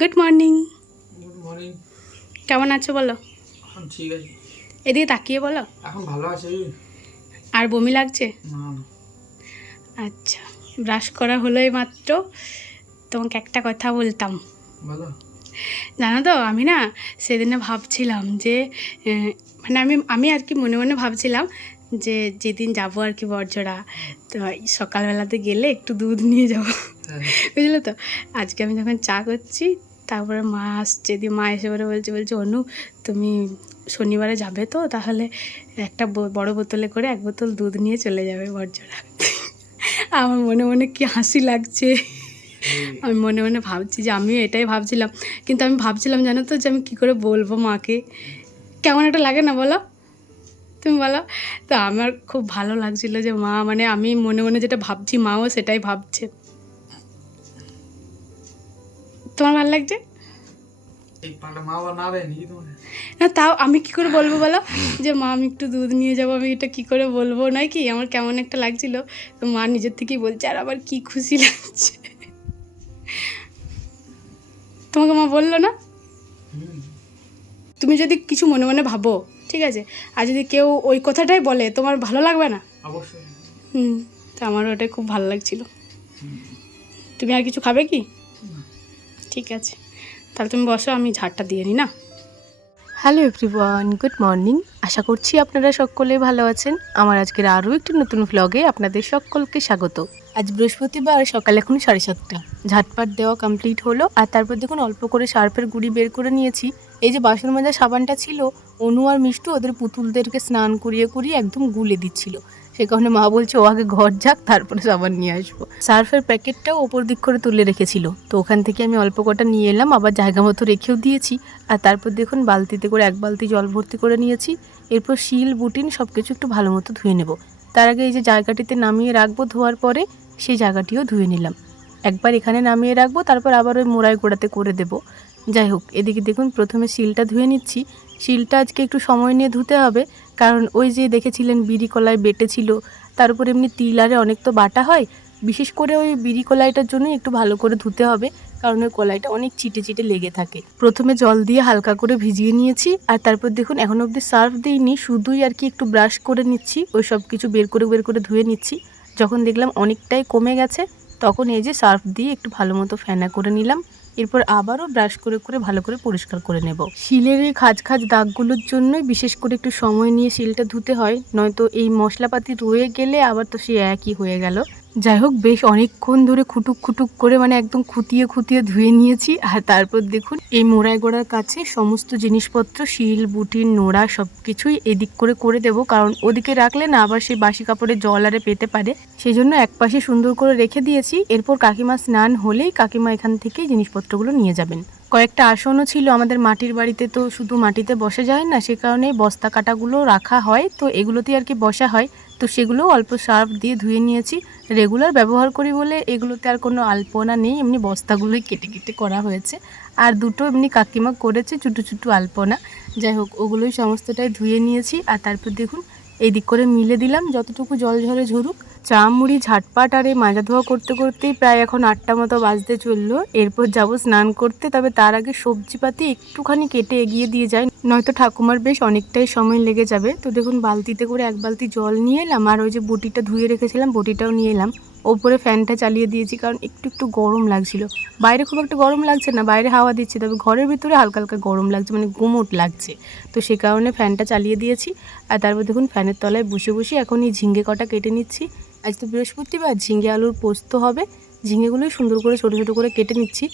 Good morning good morning কেমন আছো বলো? ঠিক আছে। এদিকে তাকিয়ে বলো। এখন ভালো আছে আর বমি লাগছে? আচ্ছা ব্রাশ করা হলো এই মাত্র তোমাকে একটা কথা বলতাম। বলো। জানো তো আমি না সেদিনে ভাবছিলাম যে মানে আমি আমি আর কি মনে মনে ভাবছিলাম যে যেদিন যাব আর কি বর্জরা তো সকালবেলাতে গেলে একটু দুধ নিয়ে যাব। হ্যাঁ। বুঝলে তো? আজকে আমি যখন চা করছি তারপরে মা আসছে দিয়ে মা এসে করে বলছে বলছে অনু তুমি শনিবারে যাবে তো তাহলে একটা বড় বোতলে করে এক বোতল দুধ নিয়ে চলে যাবে বর্জরা আমার মনে মনে কি হাসি লাগছে। আমি মনে মনে ভাবছি যে আমিও এটাই ভাবছিলাম। কিন্তু আমি ভাবছিলাম জানো তো যে আমি কী করে বলব মাকে? কেমন একটা লাগে না বলো? তুমি বলো? তো আমার খুব ভালো লাগছিল যে মা মানে আমি মনে মনে যেটা ভাবছি মাও সেটাই ভাবছে। তোমার ভালো লাগছে? না তাও আমি কি করে বলব বলো? যে মা আমি একটু দুধ নিয়ে যাব আমি এটা কি করে বলব? নয় কি? আমার কেমন একটা লাগছিল। তো মা নিজের থেকেই বলছে আর আবার কি খুশি লাগছে? তোমাকে মা বলল না? তুমি যদি কিছু মনে মনে ভাবো ঠিক আছে? আর যদি কেউ ওই কথাটাই বলে তোমার ভালো লাগবে না? অবশ্যই। হুম তো আমারও ওটাই খুব ভালো লাগছিল। তুমি আর কিছু খাবে কি? ঠিক আছে। তাহলে তুমি বসো, আমি ঝাড়টা দিয়ে নিই, না? হ্যালো এভরিওয়ান গুড মর্নিং আশা করছি আপনারা সকলে ভালো আছেন। আমার আজকের আরও একটি নতুন ভ্লগে আপনাদের সকলকে স্বাগত। আজ বৃহস্পতিবার, সকালে এখন সাড়ে সাতটা। ঝাটপাট দেওয়া কমপ্লিট হলো, আর তারপর দেখুন অল্প করে সার্ফের গুড়ি বের করে নিয়েছি। এই যে বাসন মাজা সাবানটা ছিল, অনু আর মিষ্টু ওদের পুতুলদেরকে স্নান করিয়ে করিয়ে একদম গুলে দিচ্ছিল। সে কারণে মা বলছে, ও আগে ঘর যাক, তারপরে সাবান নিয়ে আসব। সার্ফের প্যাকেটটাও ওপর দিক করে তুলে রেখেছিল। তো ওখান থেকে আমি অল্প কটা নিয়ে এলাম, আবার জায়গা মতো রেখেও দিয়েছি। আর তারপর দেখুন, বালতিতে করে এক বালতি জল ভর্তি করে নিয়েছি। এরপর শিল, বুটিন সব কিছু একটু ভালো মতো ধুয়ে নেব। তার আগে এই যে জায়গাটিতে নামিয়ে রাখব ধোয়ার পরে, সেই জায়গাটিও ধুয়ে নিলাম। একবার এখানে নামিয়ে রাখব, তারপর আবার ওই মোড়াই গোড়াতে করে দেব। যাই হোক, এদিকে দেখুন, প্রথমে শিলটা ধুয়ে নিচ্ছি। শিলটা আজকে একটু সময় নিয়ে ধুতে হবে, কারণ ওই যে দেখেছিলেন বিড়ি কলায় বেটে ছিল, তার উপর এমনি তিল আরে অনেক তো বাটা হয়, বিশেষ করে ওই বিড়ি কলাইটার জন্য একটু ভালো করে ধুতে হবে, কারণ ওই কলাইটা অনেক চিটে চিটে লেগে থাকে। প্রথমে জল দিয়ে হালকা করে ভিজিয়ে নিয়েছি, আর তারপর দেখুন, এখন অবধি সার্ফ দিইনি, শুধুই আর কি একটু ব্রাশ করে নিচ্ছি, ওই সব কিছু বের করে বের করে ধুয়ে নিচ্ছি। যখন দেখলাম অনেকটাই কমে গেছে, তখন এই যে সার্ফ দিয়ে একটু ভালো মতো ফেনা করে নিলাম। এরপর আবারও ব্রাশ করে করে ভালো করে পরিষ্কার করে নেব। শিলের এই খাজ খাজ দাগগুলোর জন্যই বিশেষ করে একটু সময় নিয়ে শিলটা ধুতে হয়, নয়তো এই মশলাপাতি রয়ে গেলে আবার তো সে একই হয়ে গেল। যাই হোক, বেশ অনেকক্ষণ ধরে খুটুক খুটুক করে মানে একদম খুঁটিয়ে খুঁটিয়ে ধুয়ে নিয়েছি। আর তারপর দেখুন, এই মোড়াই গোড়ার কাছে সমস্ত জিনিসপত্র, শিল বুটির নোড়া সব কিছুই এদিক করে করে দেবো। কারণ ওদিকে রাখলে না আবার সেই বাসি কাপড়ে জল আরে পেতে পারে। সেই জন্য এক পাশে সুন্দর করে রেখে দিয়েছি। এরপর কাকিমা স্নান হলেই কাকিমা এখান থেকে জিনিসপত্রগুলো নিয়ে যাবেন। কয়েকটা আসনও ছিল আমাদের মাটির বাড়িতে তো শুধু মাটিতে বসে যায় না, সে কারণে বস্তা কাটাগুলো রাখা হয়। তো এগুলোতেই আর কি বসা হয়। তো সেগুলো অল্প সার্ফ দিয়ে ধুয়ে নিয়েছি। রেগুলার ব্যবহার করি বলে এগুলোতে আর কোনো আলপনা নেই, এমনি বস্তাগুলোই কেটে কেটে করা হয়েছে। আর দুটো এমনি কাকিমা করেছে ছোটো ছোটো আলপনা। যাই হোক, ওগুলোই সমস্তটাই ধুয়ে নিয়েছি। আর তারপর দেখুন এই দিক করে মিলে দিলাম, যতটুকু জল ঝরে ঝরুক। চা মুড়ি ঝাটপাট আর এই মাজা ধোয়া করতে করতেই প্রায় এখন আটটা মতো বাজতে চলল। এরপর যাব স্নান করতে, তবে তার আগে সবজিপাতি একটুখানি কেটে এগিয়ে দিয়ে যায় নয়তো ঠাকুমার বেশ অনেকটাই সময় লেগে যাবে। তো দেখুন, বালতিতে করে এক বালতি জল নিয়ে এলাম আর ওই যে বটিটা ধুয়ে রেখেছিলাম, বটিটাও নিয়ে এলাম। ওপরে ফ্যানটা চালিয়ে দিয়েছি কারণ একটু একটু গরম লাগছিল। বাইরে খুব একটা গরম লাগছে না, বাইরে হাওয়া দিচ্ছে, তবে ঘরের ভিতরে হালকা হালকা গরম লাগছে মানে গুমোট লাগছে। তো সে কারণে ফ্যানটা চালিয়ে দিয়েছি আর তারপর দেখুন ফ্যানের তলায় বসে বসে এখন এই ঝিঙ্গে কটা কেটে নিচ্ছি। আজ তো বৃহস্পতিবার, ঝিঙ্গে আলুর পোস্ত হবে। ঝিঙ্গেগুলোই সুন্দর করে, ছোটো ছোটো করে কেটে নিচ্ছি।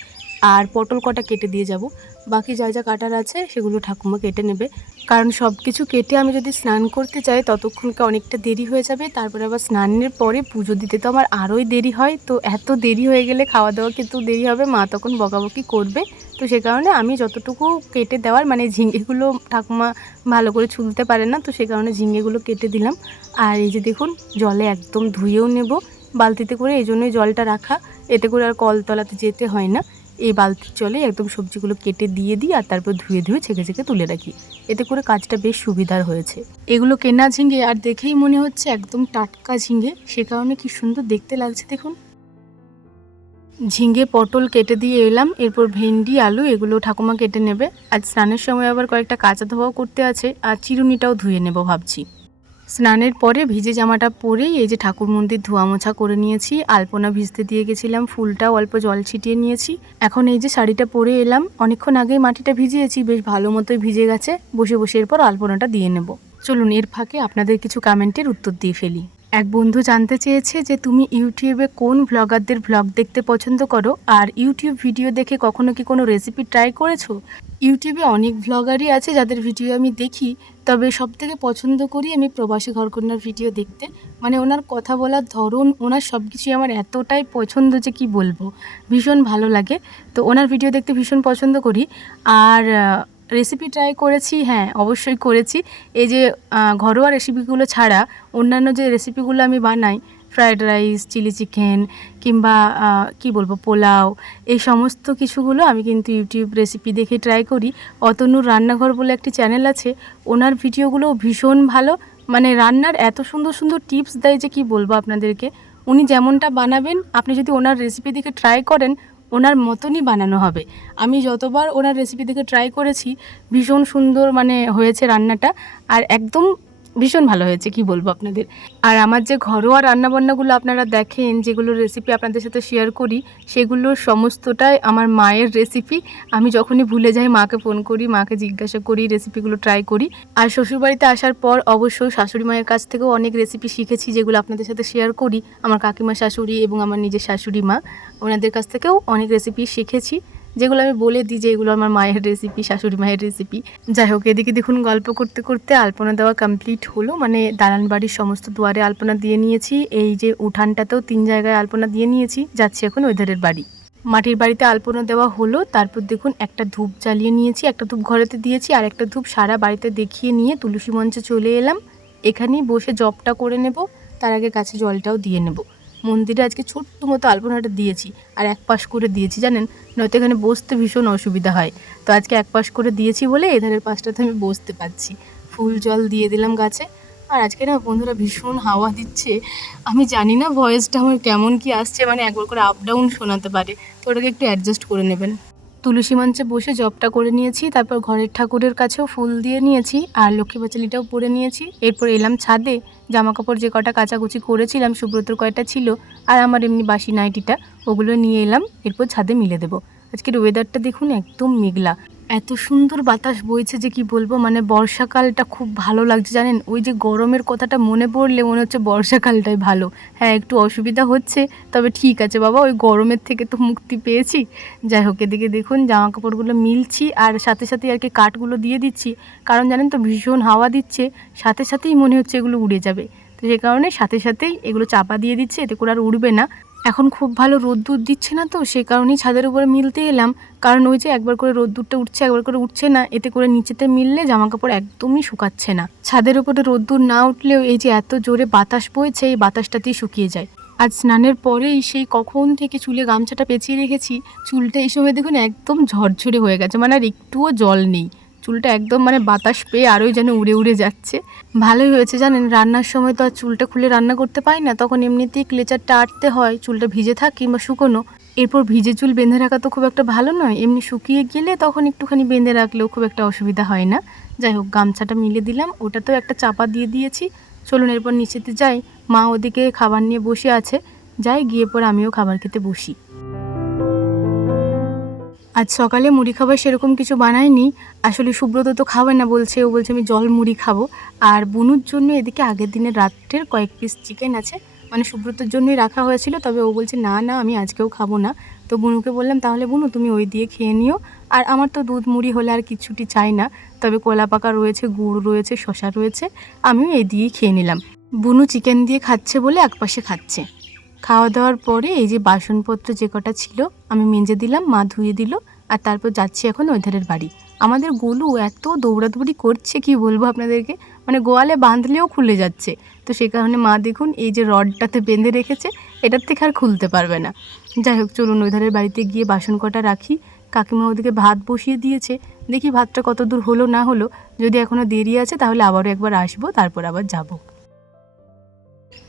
আর পটল কটা কেটে দিয়ে যাব। বাকি যা যা কাটার আছে সেগুলো ঠাকুমা কেটে নেবে। কারণ সব কিছু কেটে আমি যদি স্নান করতে চাই ততক্ষণকে অনেকটা দেরি হয়ে যাবে? তারপরে আবার স্নানের পরে পুজো দিতে তো আমার আরোই দেরি হয়। তো এত দেরি হয়ে গেলে খাওয়া দাওয়া কিন্তু দেরি হবে, মা তখন বকাবকি করবে। তো সে কারণে আমি যতটুকু কেটে দেওয়ার মানে ঝিঙেগুলো ঠাকুমা ভালো করে ছুলতে পারে না, তো সে কারণে ঝিঙেগুলো কেটে দিলাম। আর এই যে দেখুন, জলে একদম ধুয়েও নেব। বালতিতে করে এই জন্যই জলটা রাখা। এতে করে আর কলতলাতে যেতে হয় না। এই বালতির জলে একদম সবজিগুলো কেটে দিয়ে দিই আর তারপর ধুয়ে ধুয়ে ছেঁকে ছেঁকে তুলে রাখি। এতে করে কাজটা বেশ সুবিধার হয়েছে। এগুলো কেনা ঝিঙে আর দেখেই মনে হচ্ছে একদম টাটকা ঝিঙে, সে কারণে কি সুন্দর দেখতে লাগছে দেখুন। ঝিঙে পটল কেটে দিয়ে এলাম, এরপর ভেন্ডি, আলু এগুলো ঠাকুমা কেটে নেবে। আজ স্নানের সময় আবার কয়েকটা কাঁচা ধোয়াও করতে আছে, আর চিরুনিটাও ধুয়ে নেব ভাবছি। স্নানের পরে ভিজে জামাটা পরেই এই যে ঠাকুর মন্দির ধোয়া মোছা করে নিয়েছি, আলপনা ভিজতে দিয়ে গেছিলাম, ফুলটাও অল্প জল ছিটিয়ে নিয়েছি। এখন এই যে শাড়িটা পরে এলাম, অনেকক্ষণ আগেই মাটিটা ভিজিয়েছি, বেশ ভালো মতোই ভিজে গেছে, বসে বসে এরপর আলপনাটা দিয়ে নেব। চলুন, এর ফাঁকে আপনাদের কিছু কমেন্টের উত্তর দিয়ে ফেলি। এক বন্ধু জানতে চেয়েছে যে, তুমি ইউটিউবে কোন ভ্লগারদের ভ্লগ দেখতে পছন্দ করো? আর ইউটিউব ভিডিও দেখে কখনো কি কোনো রেসিপি ট্রাই করেছ? ইউটিউবে অনেক ভ্লগারই আছে যাদের ভিডিও আমি দেখি, তবে সব থেকে পছন্দ করি আমি প্রবাসী ঘরকন্যার ভিডিও দেখতে। মানে ওনার কথা বলার ধরন, ওনার সব কিছুই আমার এতটাই পছন্দ যে কি বলব, ভীষণ ভালো লাগে। তো ওনার ভিডিও দেখতে ভীষণ পছন্দ করি। আর রেসিপি ট্রাই করেছি হ্যাঁ অবশ্যই করেছি। এই যে ঘরোয়া রেসিপিগুলো ছাড়া অন্যান্য যে রেসিপিগুলো আমি বানাই ফ্রায়েড রাইস, চিলি চিকেন কিংবা কি বলব, পোলাও, এই সমস্ত কিছুগুলো আমি কিন্তু ইউটিউব রেসিপি দেখে ট্রাই করি। অতনুর রান্নাঘর বলে একটি চ্যানেল আছে, ওনার ভিডিওগুলো ভীষণ ভালো। মানে রান্নার এত সুন্দর সুন্দর টিপস দেয় যে কি বলব আপনাদেরকে। উনি যেমনটা বানাবেন, আপনি যদি ওনার রেসিপি দেখে ট্রাই করেন, ওনার মতনই বানানো হবে। আমি যতবার ওনার রেসিপি দেখে ট্রাই করেছি, ভীষণ সুন্দর মানে হয়েছে রান্নাটা। আর একদম ভীষণ ভালো হয়েছে, কি বলব আপনাদের। আর আমার যে ঘরোয়া রান্নাবান্নাগুলো আপনারা দেখেন, যেগুলো রেসিপি আপনাদের সাথে শেয়ার করি সেগুলোর সমস্তটাই আমার মায়ের রেসিপি আমি যখনই ভুলে যাই, মাকে ফোন করি, মাকে জিজ্ঞাসা করি রেসিপিগুলো ট্রাই করি। আর শ্বশুরবাড়িতে আসার পর অবশ্যই শাশুড়ি মায়ের কাছ থেকেও অনেক রেসিপি শিখেছি, যেগুলো আপনাদের সাথে শেয়ার করি। আমার কাকিমা শাশুড়ি এবং আমার নিজের শাশুড়ি মা, ওনাদের কাছ থেকেও অনেক রেসিপি শিখেছি। যেগুলো আমি বলে দিই যে এগুলো আমার মায়ের রেসিপি শাশুড়ি মায়ের রেসিপি যাই হোক, এদিকে দেখুন, গল্প করতে করতে আলপনা দেওয়া কমপ্লিট হলো। মানে দালান বাড়ির সমস্ত দুয়ারে আলপনা দিয়ে নিয়েছি। এই যে উঠানটাতেও তিন জায়গায় আলপনা দিয়ে নিয়েছি। যাচ্ছি এখন ওইধারের বাড়ি। মাটির বাড়িতে আলপনা দেওয়া হলো। তারপর দেখুন, একটা ধূপ জ্বালিয়ে নিয়েছি, একটা ধূপ ঘরেতে দিয়েছি, আর একটা ধূপ সারা বাড়িতে দেখিয়ে নিয়ে তুলসী মঞ্চে চলে এলাম। এখানেই বসে জবটা করে নেব। তার আগে গাছে জলটাও দিয়ে নেব। মন্দিরে আজকে ছোট্ট মতো আলপনাটা দিয়েছি আর এক পাশ করে দিয়েছি, জানেন? নয়তো এখানে বসতে ভীষণ অসুবিধা হয়। তো আজকে এক পাশ করে দিয়েছি বলে এধারের পাশটাতে আমি বসতে পারছি। ফুল জল দিয়ে দিলাম গাছে। আর আজকে না বন্ধুরা ভীষণ হাওয়া দিচ্ছে। আমি জানি না ভয়েসটা আমার কেমন কি আসছে মানে একবার করে আপ ডাউন শোনাতে পারে। তো ওটাকে একটু অ্যাডজাস্ট করে নেবেন। তুলসী মঞ্চে বসে জবটা করে নিয়েছি, তারপর ঘরের ঠাকুরের কাছেও ফুল দিয়ে নিয়েছি, আর লক্ষ্মী পাঁচালিটাও পরে নিয়েছি। এরপর এলাম ছাদে জামা কাপড় যে কটা কাচাকুচি করেছিলাম, সুব্রতর কয়টা ছিল, আর আমার এমনি বাসি নাইটিটা, ওগুলো নিয়ে এলাম, এরপর ছাদে মিলে দেবো। আজকের ওয়েদারটা দেখুন একদম মেঘলা। এত সুন্দর বাতাস বইছে যে কি বলব? মানে বর্ষাকালটা খুব ভালো লাগছে, জানেন? ওই যে গরমের কথাটা মনে পড়লে মনে হচ্ছে বর্ষাকালটাই ভালো। হ্যাঁ একটু অসুবিধা হচ্ছে, তবে ঠিক আছে বাবা, ওই গরমের থেকে তো মুক্তি পেয়েছি। যাই হোক, এদিকে দেখুন জামা কাপড়গুলো মিলছি, আর সাথে সাথে আর কি কাঠগুলো দিয়ে দিচ্ছি। কারণ জানেন তো, ভীষণ হাওয়া দিচ্ছে, সাথে সাথেই মনে হচ্ছে এগুলো উড়ে যাবে। তো সে কারণে সাথে সাথেই এগুলো চাপা দিয়ে দিচ্ছে, এতে করে আর উড়বে না। এখন খুব ভালো রোদ্দুর দিচ্ছে না তো সে কারণেই ছাদের উপরে মিলতে এলাম। কারণ ওই যে একবার করে রোদ্দুরটা উঠছে, একবার করে উঠছে না, এতে করে নিচেতে মিললে জামা কাপড় একদমই শুকাচ্ছে না। ছাদের উপরে রোদ্দুর না উঠলেও এই যে এত জোরে বাতাস বইছে, এই বাতাসটাতেই শুকিয়ে যায়। আজ স্নানের পরেই সেই কখন থেকে চুলে গামছাটা পেঁচিয়ে রেখেছি, চুলটা এই সময় দেখুন একদম ঝরঝরে হয়ে গেছে মানে আর একটুও জল নেই। চুলটা একদম মানে বাতাস পেয়ে আরোই যেন উড়ে উড়ে যাচ্ছে। ভালোই হয়েছে জানেন, রান্নার সময় তো আর চুলটা খুলে রান্না করতে পারি না, তখন এমনিতেই ক্লেচারটা আটতে হয়, চুলটা ভিজে থাক কিংবা শুকনো। এরপর ভিজে চুল বেঁধে রাখা তো খুব একটা ভালো নয়, এমনি শুকিয়ে গেলে তখন একটুখানি বেঁধে রাখলেও খুব একটা অসুবিধা হয় না। যাই হোক, গামছাটা মিলে দিলাম, ওটাতেও একটা চাপা দিয়ে দিয়েছি। চলুন এরপর নিচেতে যাই, মা ওদিকে খাবার নিয়ে বসে আছে, যাই গিয়ে পর আমিও খাবার খেতে বসি। আজ সকালে মুড়ি খাবার সেরকম কিছু বানায়নি। আসলে সুব্রত তো খাবে না বলছে, ও বলছে আমি জল মুড়ি খাব। আর বুনুর জন্য এদিকে আগের দিনের রাত্রের কয়েক পিস চিকেন আছে। মানে সুব্রতর জন্যই রাখা হয়েছিল, তবে ও বলছে, না না, আমি আজকেও খাব না। তো বুনুকে বললাম, তাহলে বুনু, তুমি ওই দিয়ে খেয়ে নিও। আর আমার তো দুধ মুড়ি হলে আর কিছুটি চাই না। তবে কলা পাকা রয়েছে, গুড় রয়েছে শশা রয়েছে, আমিও এই দিয়েই খেয়ে নিলাম। বুনু চিকেন দিয়ে খাচ্ছে বলে একপাশে খাচ্ছে। খাওয়া দাওয়ার পরে এই যে বাসনপত্র যে কটা ছিল, আমি মেজে দিলাম, মা ধুয়ে দিল, আর তারপর যাচ্ছি এখন ওই ধারের বাড়ি। আমাদের গোলু এত দৌড়াদৌড়ি করছে, কি বলব আপনাদেরকে? মানে গোয়ালে বাঁধলেও খুলে যাচ্ছে। তো সে কারণে মা দেখুন, এই যে রডটাতে বেঁধে রেখেছে, এটার থেকে আর খুলতে পারবে না। যাই হোক, চলুন ওই ধারের বাড়িতে গিয়ে বাসন কটা রাখি। কাকিমা ওদিকে ভাত বসিয়ে দিয়েছে। দেখি ভাতটা কত দূর হলো না হলো। যদি এখনও দেরি আছে, তাহলে আবারও একবার আসব, তারপর আবার যাব।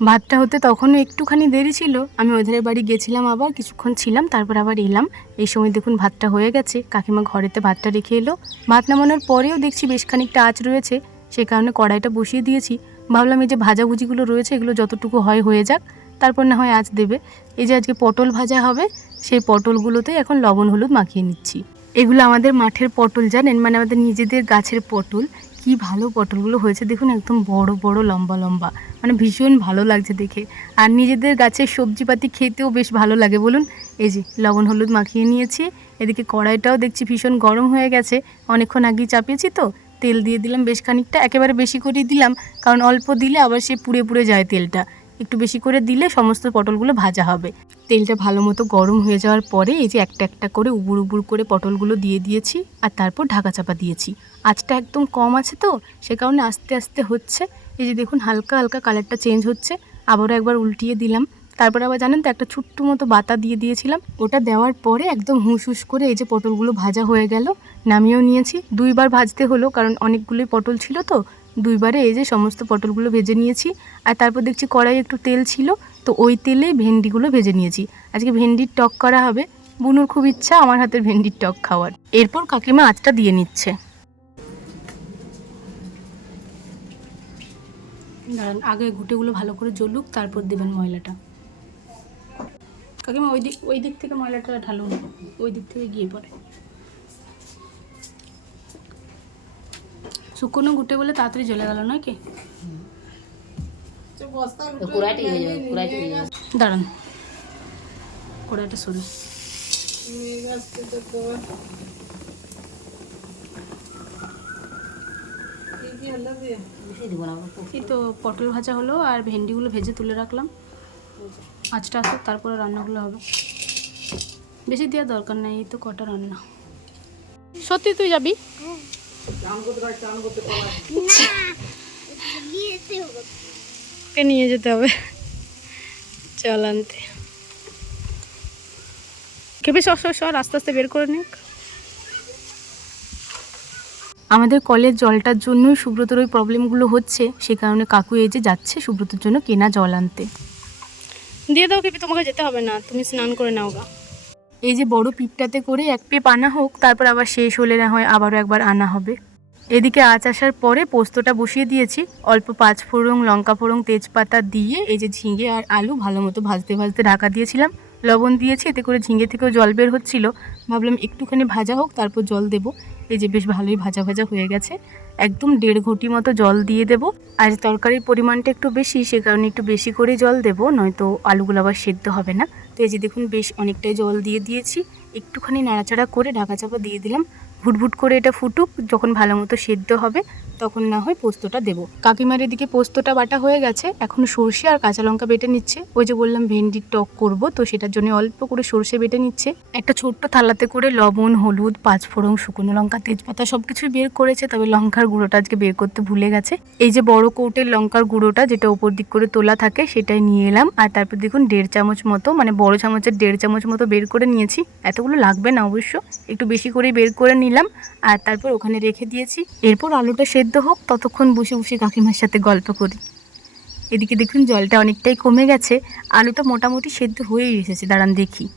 ভাতটা হতে তখনও একটুখানি দেরি ছিল। আমি ওধারের বাড়ি গেছিলাম আবার, কিছুক্ষণ ছিলাম, তারপর আবার এলাম। এই সময় দেখুন ভাতটা হয়ে গেছে। কাকিমা ঘরেতে ভাতটা রেখে এলো। ভাত নামানোর পরেও দেখছি বেশ খানিকটা আঁচ রয়েছে। সেই কারণে কড়াইটা বসিয়ে দিয়েছি। ভাবলাম এই যে ভাজাভুজিগুলো রয়েছে, এগুলো যতটুকু হয় হয়ে যাক, তারপর না হয় আঁচ দেবে। এই যে আজকে পটল ভাজা হবে, সেই পটলগুলোতেই এখন লবণ হলুদ মাখিয়ে নিচ্ছি। এগুলো আমাদের মাঠের পটল, জানেন? মানে আমাদের নিজেদের গাছের পটল। কি ভালো পটলগুলো হয়েছে দেখুন, একদম বড় বড়, লম্বা লম্বা। মানে ভীষণ ভালো লাগছে দেখে। আর নিজেদের গাছের সবজিপাতি খেতেও বেশ ভালো লাগে বলুন। এই যে লবণ, হলুদ মাখিয়ে নিয়েছি। এদিকে কড়াইটাও দেখছি ভীষণ গরম হয়ে গেছে। অনেকক্ষণ আগেই চাপিয়েছি তো। তেল দিয়ে দিলাম বেশ খানিকটা। একেবারে বেশি করেই দিলাম, কারণ অল্প দিলে আবার সে পুড়ে পুড়ে যায় তেলটা। একটু বেশি করে দিলে সমস্ত পটলগুলো ভাজা হবে। তেলটা ভালো মতো গরম হয়ে যাওয়ার পরে এই যে একটা একটা করে উবুর উবুর করে পটলগুলো দিয়ে দিয়েছি আর তারপর ঢাকা চাপা দিয়েছি। আঁচটা একদম কম আছে তো, সে কারণে আস্তে আস্তে হচ্ছে। এই যে দেখুন হালকা হালকা কালারটা চেঞ্জ হচ্ছে, আবারও একবার উল্টিয়ে দিলাম। তারপর আবার জানেন তো একটা ছোট্ট মতো বাতা দিয়ে দিয়েছিলাম, ওটা দেওয়ার পরে একদম হুঁস হুঁস করে এই যে পটলগুলো ভাজা হয়ে গেল, নামিয়েও নিয়েছি। দুইবার ভাজতে হলো, কারণ অনেকগুলোই পটল ছিল তো, দুইবারে এই যে সমস্ত পটলগুলো ভেজে নিয়েছি। আর তারপর দেখছি কড়াই একটু তেল ছিল তো ওই তেলে ভেন্ডিগুলো ভেজে নিয়েছি। আজকে ভেন্ডির টক করা হবে। বুনুর খুব ইচ্ছা আমার হাতের ভেন্ডির টক খাওয়ার। এরপর কাকিমা আঁচটা দিয়ে নিচ্ছে। দাঁড়ান, আগে ঘুটেগুলো ভালো করে জ্বলুক, তারপর দেবেন ময়লাটা। কাকিমা ওই দিক ওই দিক থেকে ময়লাটা ঢালুন। ওই দিক থেকে গিয়ে পড়ে শুকনো ঘুটে বলে তাড়াতাড়ি জ্বলে গেল, নয় কি? কুড়াইটি হয়ে যাবে কুড়াইটি হয়ে যাবে দাঁড়ান। কড়াইটা। এই তো পটল ভাজা হলো আর ভেন্ডিগুলো ভেজে তুলে রাখলাম। আঁচটা আসুক তারপরে রান্নাগুলো হবে। বেশি দেওয়ার দরকার নেই এই তো কটা রান্না। সত্যি তুই যাবি? ওকে নিয়ে যেতে হবে? চল আনতে। খেপে সর সর সর আস্তে আস্তে বের করে নিক। আমাদের কলের জলটার জন্যই সুব্রতর ওই প্রবলেমগুলো হচ্ছে সে কারণে কাকু এই যে যাচ্ছে সুব্রতর জন্য কেনা জল আনতে। দিয়ে দাও কেপি তোমাকে যেতে হবে না তুমি স্নান করে নাও গা। এই যে বড় পিপটাতে করে এক পেপ আনা হোক তারপর আবার শেষ হলে না হয় আবারও একবার আনা হবে। এদিকে আঁচ আসার পরে পোস্তটা বসিয়ে দিয়েছি। অল্প পাঁচ ফোড়ং লঙ্কা ফোড়ং তেজপাতা দিয়ে এই যে ঝিঙে আর আলু ভালো মতো ভাজতে ভাজতে ঢাকা দিয়েছিলাম। লবণ দিয়েছি, এতে করে ঝিঙে থেকেও জল বের হচ্ছিল। ভাবলাম একটুখানি ভাজা হোক, তারপর জল দেবো। এই যে বেশ ভালোই ভাজা ভাজা হয়ে গেছে। একদম দেড় ঘটি মতো জল দিয়ে দেবো। আর তরকারির পরিমাণটা একটু বেশি, সে কারণে একটু বেশি করে জল দেবো, নয়তো আলুগুলো আবার সেদ্ধ হবে না। তো এই যে দেখুন, বেশ অনেকটাই জল দিয়ে দিয়েছি। একটুখানি নাড়াচাড়া করে ঢাকা চাপা দিয়ে দিলাম। ভুটভুট করে এটা ফুটুক, যখন ভালো মতো সেদ্ধ হবে, তখন না হয় পোস্তটা দেবো। কাকিমার এদিকে পোস্তটা বাটা হয়ে গেছে এখন সর্ষে আর কাঁচা লঙ্কা বেটে নিচ্ছে। ওই যে বললাম, ভেন্ডির টক করব, তো সেটার জন্য অল্প করে সর্ষে বেটে নিচ্ছে। একটা ছোট্ট থালাতে করে লবণ, হলুদ, পাঁচফোড়ন, শুকনো লঙ্কা, তেজপাতা সব কিছুই বের করেছে, তবে লঙ্কার গুঁড়োটা আজকে বের করতে ভুলে গেছে। এই যে বড় কৌটের লঙ্কার গুঁড়োটা, যেটা ওপর দিক করে তোলা থাকে, সেটাই নিয়ে এলাম। আর তারপর দেখুন, দেড় চামচ মতো মানে বড় চামচের দেড় চামচ মতো বের করে নিয়েছি। এতগুলো লাগবে না অবশ্য, একটু বেশি করেই বের করে নিলাম। আর তারপর ওখানে রেখে দিয়েছি। এরপর আলুটা সেদ্ধ হোক, ততক্ষণ বসে বসে কাকিমার সাথে গল্প করি। এদিকে দেখুন জলটা অনেকটাই কমে গেছে। আলুটা মোটামুটি সেদ্ধ হয়েই এসেছে, দাঁড়ান দেখি।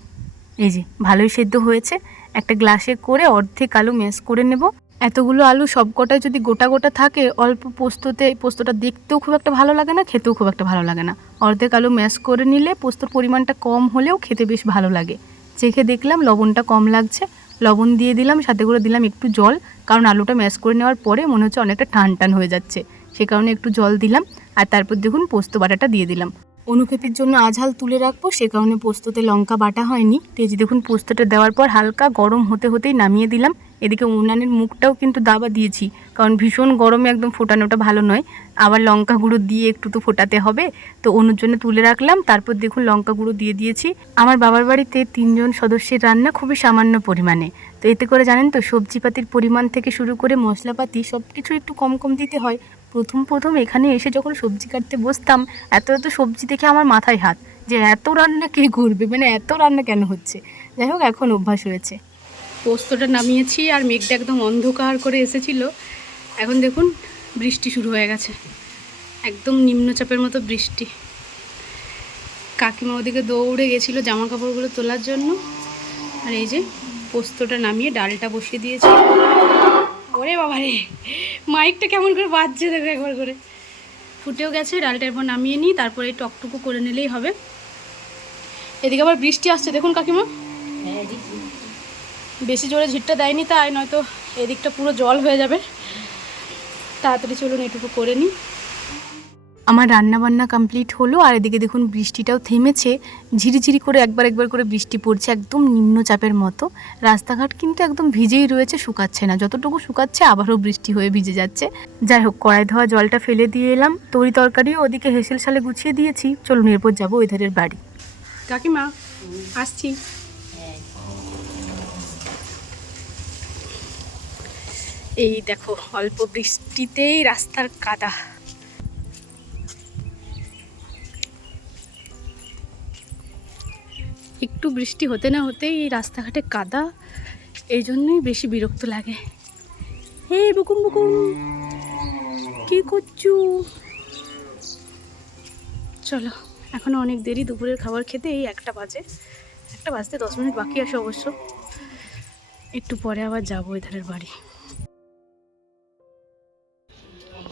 এই যে, ভালোই সেদ্ধ হয়েছে। একটা গ্লাসে করে অর্ধেক আলু ম্যাশ করে নেব। এতগুলো আলু সবকটাই যদি গোটা গোটা থাকে, অল্প পোস্ততে, পোস্তটা দেখতেও খুব একটা ভালো লাগে না, খেতেও খুব একটা ভালো লাগে না। অর্ধেক আলু ম্যাশ করে নিলে পোস্তর পরিমাণটা কম হলেও খেতে বেশ ভালো লাগে। চেখে দেখলাম লবণটা কম লাগছে। লবণ দিয়ে দিলাম, সাথে করে দিলাম একটু জল, কারণ আলুটা ম্যাশ করে নেওয়ার পরে মনে হচ্ছে অনেকটা টান টান হয়ে যাচ্ছে। সে কারণে একটু জল দিলাম, আর তারপর দেখুন পোস্ত বাটাটা দিয়ে দিলাম। অনুক্ষেপের জন্য আঝাল তুলে রাখব, সে কারণে পোস্ততে লঙ্কা বাটা হয়নি। তো দেখুন, পোস্তটা দেওয়ার পর হালকা গরম হতে হতেই নামিয়ে দিলাম। এদিকে উনানের মুখটাও কিন্তু দাবা দিয়েছি, কারণ ভীষণ গরমে একদম ফোটানোটা ভালো নয়। আবার লঙ্কা গুঁড়ো দিয়ে একটু তো ফোটাতে হবে। তো অনুর জন্য তুলে রাখলাম, তারপর দেখুন লঙ্কা গুঁড়ো দিয়ে দিয়েছি। আমার বাবার বাড়িতে তিনজন সদস্যের রান্না খুবই সামান্য পরিমাণে। তো এতে করে জানেন তো, সবজিপাতির পরিমাণ থেকে শুরু করে মশলাপাতি সব কিছু একটু কম কম দিতে হয়। প্রথম প্রথম এখানে এসে যখন সবজি কাটতে বসতাম, এত এত সবজি দেখে আমার মাথায় হাত যে এত রান্না কে করবে মানে এত রান্না কেন হচ্ছে? যাই হোক, এখন অভ্যাস হয়েছে। পোস্তটা নামিয়েছি আর মেঘটা একদম অন্ধকার করে এসেছিল। এখন দেখুন, বৃষ্টি শুরু হয়ে গেছে। একদম নিম্নচাপের মতো বৃষ্টি। কাকিমা ওদিকে দৌড়ে গেছিল জামা কাপড়গুলো তোলার জন্য। আর এই যে পোস্তটা নামিয়ে ডালটা বসিয়ে দিয়েছি। ওরে বাবা রে মাইকটা কেমন করে বাজছে দেখো একবার করে। ফুটেও গেছে ডালটা এরপর নামিয়ে নিই, তারপরে এই টকটুকু করে নিলেই হবে। এদিকে আবার বৃষ্টি আসছে, দেখুন কাকিমা। বেশি জোরে ঝিটটা দেয়নি তাই, নয়তো এদিকটা পুরো জল হয়ে যাবে। তাড়াতাড়ি চলুন এটুকু করে নিই। আমার রান্না বান্না কমপ্লিট হলো আর এদিকে দেখুন বৃষ্টিটাও থেমেছে। ঝিরিঝিরি করে একবার একবার করে বৃষ্টি পড়ছে, একদম নিম্নচাপের মতো। রাস্তাঘাট কিন্তু একদম ভিজেই রয়েছে, শুকাচ্ছে না। যতটুকু শুকাচ্ছে, আবারও বৃষ্টি হয়ে ভিজে যাচ্ছে। যাই হোক, কড়াই ধোয়া জলটা ফেলে দিয়ে এলাম। তরি তরকারিও ওদিকে হেসেল সালে গুছিয়ে দিয়েছি। চলুন, এরপর যাব ওই ধারের বাড়ি। কাকিমা, আসছি। এই দেখো, অল্প বৃষ্টিতেই রাস্তার কাদা। একটু বৃষ্টি হতে না হতেই এই রাস্তাঘাটে কাদা, এই জন্যই বেশি বিরক্ত লাগে। হে বুকুম বুকুম, কি করছু? চলো, এখনও অনেক দেরি দুপুরের খাবার খেতে, এই একটা বাজে। একটা বাজতে দশ মিনিট বাকি আছে অবশ্য। একটু পরে আবার যাব এধারের বাড়ি।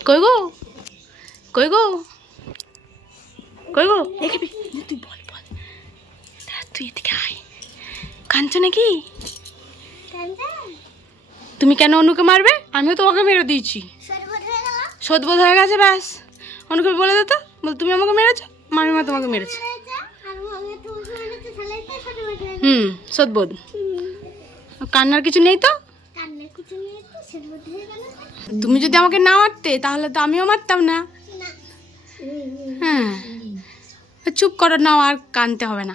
কই গো? কই গো? কই গো? তুই বল। তুই এদিকে আয়। কাঁদছো নাকি তুমি কেন অনুকে মারবে? আমিও তোমাকে মেরে দিয়েছি। সদবোধ হয়ে গেছে ব্যাস। অনুকে বলে দে তো। বল তুমি আমাকে মেরেছো? মামিমা তোমাকে মেরেছে। হুম সদবোধ কান্নার কিছু নেই তো? তুমি যদি আমাকে না মারতে তাহলে তো আমিও মারতাম না। হ্যাঁ। চুপ করো নাও আর কানতে হবে না।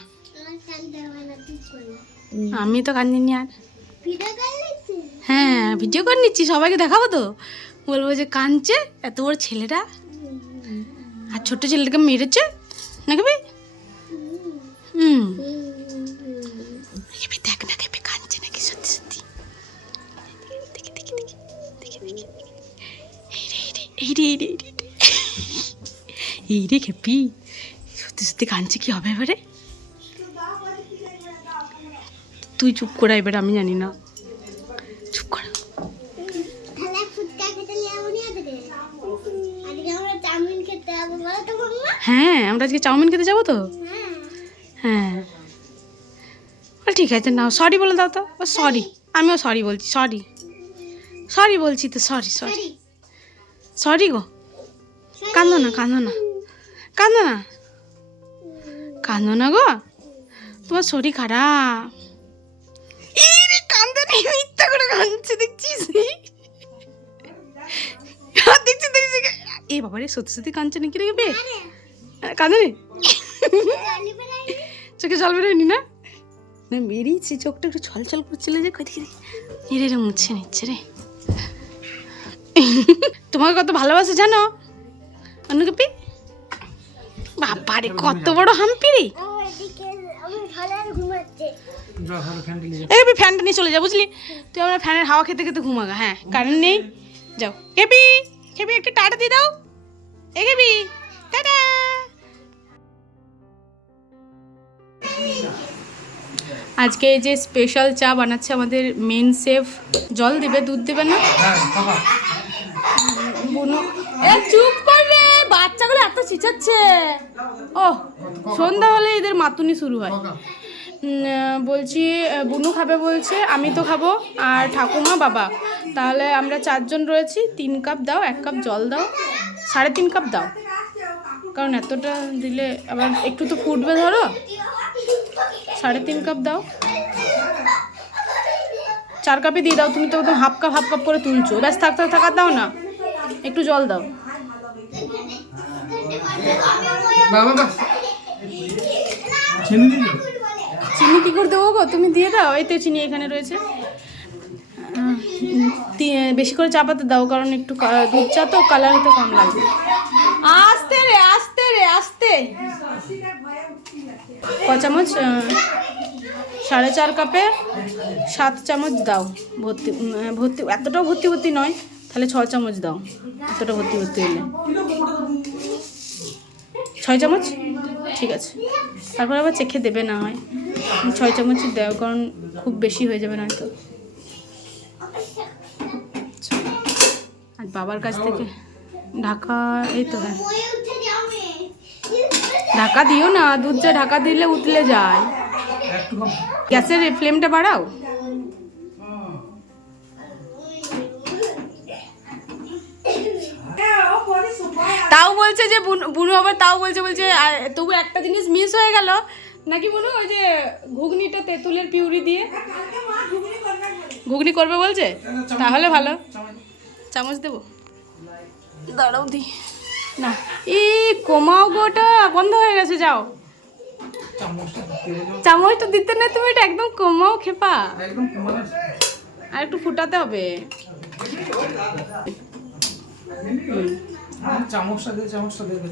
আমি তো কান্দিনি আর। হ্যাঁ ভিডিও করে নিচ্ছি সবাইকে দেখাবো তো। বলব যে কাঁদছে এত বড় ছেলেটা। আর ছোট ছেলেটাকে মেরেছে নাকি ভাই? হুম। দেখ না কাঁদছে নাকি সত্যি সত্যি। দেখি এই রে এই রে, এই রে। এই রে খেপি। সত্যি সত্যি কাঁদছে কি হবে এবারে? তুই চুপ করা এবারে আমি জানি না। চুপ করা। নি হ্যাঁ আমরা আজকে চাউমিন খেতে যাব তো? হ্যাঁ। হ্যাঁ। ঠিক আছে নাও সরি বলে দাও তো। ও সরি আমিও সরি বলছি সরি সরি বলছি তো সরি সরি সরি গো। কান্দো না কান্দো না। কান্দো না। কান্দো না গো। তোমার শরীর খারাপ। কান্দে মিথ্যা করে কাঁদছে দেখছিস দেখছি দেখছি এ বাবা রে সত্যি সত্যি কাঁদছে নাকি রে বে কাঁদে চালি চোখে জল বেরোয়নি না না বেরিয়েছি চোখটা একটু ছল ছল করছিল যে দেখি দেখি হিরে রে মুছে নিচ্ছে রে তোমাকে কত ভালোবাসে জানো অনুকপি বাবা রে কত বড় হাম্পি রে দিলে ফ্যানটা নিয়ে চলে যা বুঝলি? তুই আমরা ফ্যানের হাওয়া খেতে খেতে ঘুমাগা হ্যাঁ কারেন্ট নেই। যাও। কেপি কেপি একটা টাটা দিয়ে দাও। এ কেপি টাটা। আজকে এই যে স্পেশাল চা বানাচ্ছে আমাদের মেন শেফ জল দেবে দুধ দেবে না? হ্যাঁ বাবা। বুনো। এ চুপ করবে বাচ্চাগুলো এত চিচাচ্ছে ও সন্ধ্যা হলে এদের মাতুনি শুরু হয়। বলছি বুনু খাবে বলছে, আমি তো খাব, আর ঠাকুমা বাবা। তাহলে আমরা চারজন রয়েছি, তিন কাপ দাও, এক কাপ জল দাও, সাড়ে তিন কাপ দাও। কারণ এতটা দিলে আবার একটু তো ফুটবে ধরো। সাড়ে তিন কাপ দাও। চার কাপে দিয়ে দাও, তুমি তো একদম হাফ কাপ হাফ কাপ করে তুলছো। ব্যাস, থাক থাক থাকার দাও না। একটু জল দাও। বাবা চিনি কী করে দেবো গো? তুমি দিয়ে দাও এই তো চিনি এখানে রয়েছে। বেশি করে চাপাতে দাও কারণ একটু দুধ চা তো কালার হতে কম লাগবে। আস্তে রে আস্তে রে আস্তে। ক চামচ সাড়ে চার কাপে সাত চামচ দাও। ভর্তি ভর্তি এতটাও ভর্তি ভর্তি নয় তাহলে ছ চামচ দাও। এতটা ভর্তি ভর্তি হলে। ছয় চামচ? ঠিক আছে। তারপর আবার চেখে দেবে না হয়। ছয় চামচই দাও, কারণ খুব বেশি হয়ে যাবে নয়তো। আর বাবার কাছ থেকে ঢাকা, এই তো হ্যাঁ। ঢাকা দিও না, দুধ যা ঢাকা দিলে উতলে যায়। গ্যাসের ফ্লেমটা বাড়াও। তাও বলছে যে বুনু আবার তাও বলছে বলছে তবু একটা জিনিস মিস হয়ে গেল নাকি বুনু ওই যে ঘুগনিটা তেঁতুলের পিউরি দিয়ে? ঘুগনি করবে বলছে? তাহলে ভালো। চামচ দেবো। দাঁড়াও দি। না। ই কমাও গোটা। বন্ধ হয়ে গেছে যাও। চামচটা দিতে চামচ তো দিতে না তুমি এটা একদম কমাও খেপা। মানে আর একটু ফুটাতে হবে। হুম। চামচটা দিয়ে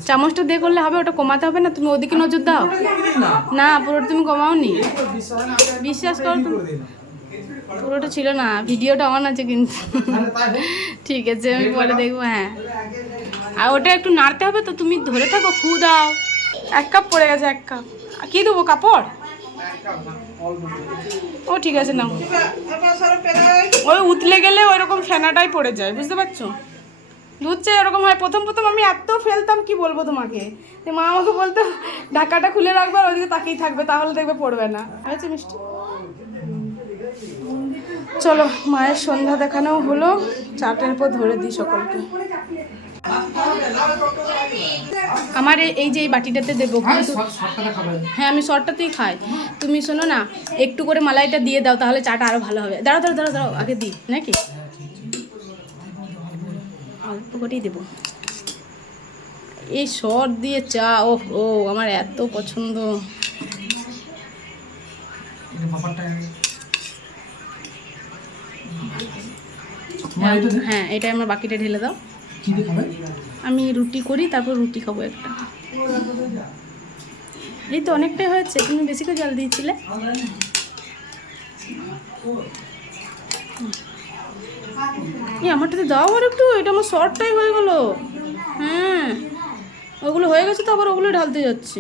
চামচটা দিয়ে করলে হবে ওটা কমাতে হবে না তুমি ওদিকে নজর দাও। না? না পুরোটা তুমি কমাওনি। বিশ্বাস হয় না, করো তুমি। পুরোটা ছিল না ভিডিওটা অন আছে কিন্তু। ঠিক আছে আমি পরে দেখব হ্যাঁ। আর ওটা একটু নাড়তে হবে তো তুমি ধরে থাকো ফু দাও। এক কাপ পড়ে গেছে এক কাপ। কি দেবো কাপড়? ও ঠিক আছে নাও। ওই উতলে গেলে ওই রকম ফেনাটাই পড়ে যায় বুঝতে পারছ? দুধ চা এরকম হয়। প্রথম প্রথম আমি এত ফেলতাম কি বলব তোমাকে? যে মা আমাকে বলতো ঢাকাটা খুলে রাখবে আর ওদিকে তাকিয়ে থাকবে তাহলে দেখবে পড়বে না। হয়েছে মিষ্টি? চলো মায়ের সন্ধ্যা দেখানো হলো চাটের পর ধরে দিই সকলকে। আমার এই- যে এই বাটিটাতে দেবো হ্যাঁ। হ্যাঁ আমি শর্টটাতেই খাই। তুমি শোনো না একটু করে মালাইটা দিয়ে দাও তাহলে চাটা আরও ভালো হবে। দাঁড়াও দাঁড়াও দাঁড়াও দাঁড়াও আগে দিই নাকি? অল্প করেই দেবো। এই শর্ট দিয়ে চা ও ও আমার এত পছন্দ। দে। হ্যাঁ এটা আমার বাকিটা ঢেলে দাও? আমি রুটি করি তারপর রুটি খাব একটা। এই তো অনেকটাই হয়েছে তুমি বেশি করে জল দিয়েছিলে। এই আমারটাতে দাও আর একটু এটা আমার শর্টটাই হয়ে গেল। হ্যাঁ ওগুলো হয়ে গেছে তো আবার ওগুলো ঢালতে যাচ্ছে।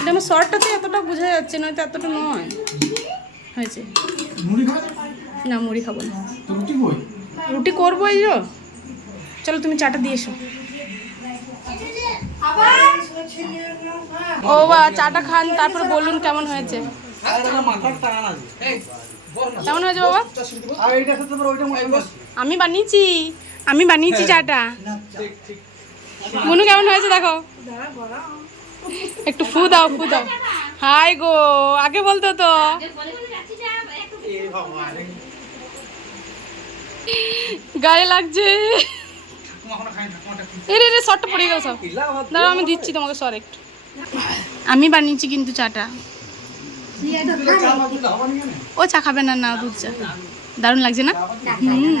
এটা আমার শর্টটাতে এতটা বোঝা যাচ্ছে নয়তো এতটা নয়। হয়েছে। না মুড়ি খাব না। রুটি রুটি করব এই যো। চলো তুমি চাটা দিয়ে এসো। ও বা চাটা খান তারপর বলুন কেমন হয়েছে। কেমন হয়েছে বাবা? আমি বানিয়েছি। আমি বানিয়েছি চাটা। মনু কেমন হয়েছে দেখো? একটু ফু দাও ফু দাও। হাই গো আগে বলতো তো। গায়ে লাগছে। এ রে রে শর্টটা পড়ে গেল সব। দাঁড়াও আমি দিচ্ছি তোমাকে সর একটু। আমি বানিয়েছি কিন্তু চাটা। ও চা খাবে না না দুধ চা। দারুণ লাগছে না? হুম।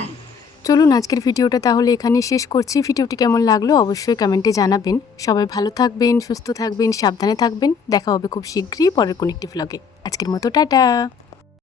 চলুন আজকের ভিডিওটা তাহলে এখানে শেষ করছি। ভিডিওটি কেমন লাগল অবশ্যই কমেন্টে জানাবেন। সবাই ভালো থাকবেন সুস্থ থাকবেন সাবধানে থাকবেন। দেখা হবে খুব শীঘ্রই পরের কোন একটি ভ্লগে আজকের মতো টাটা।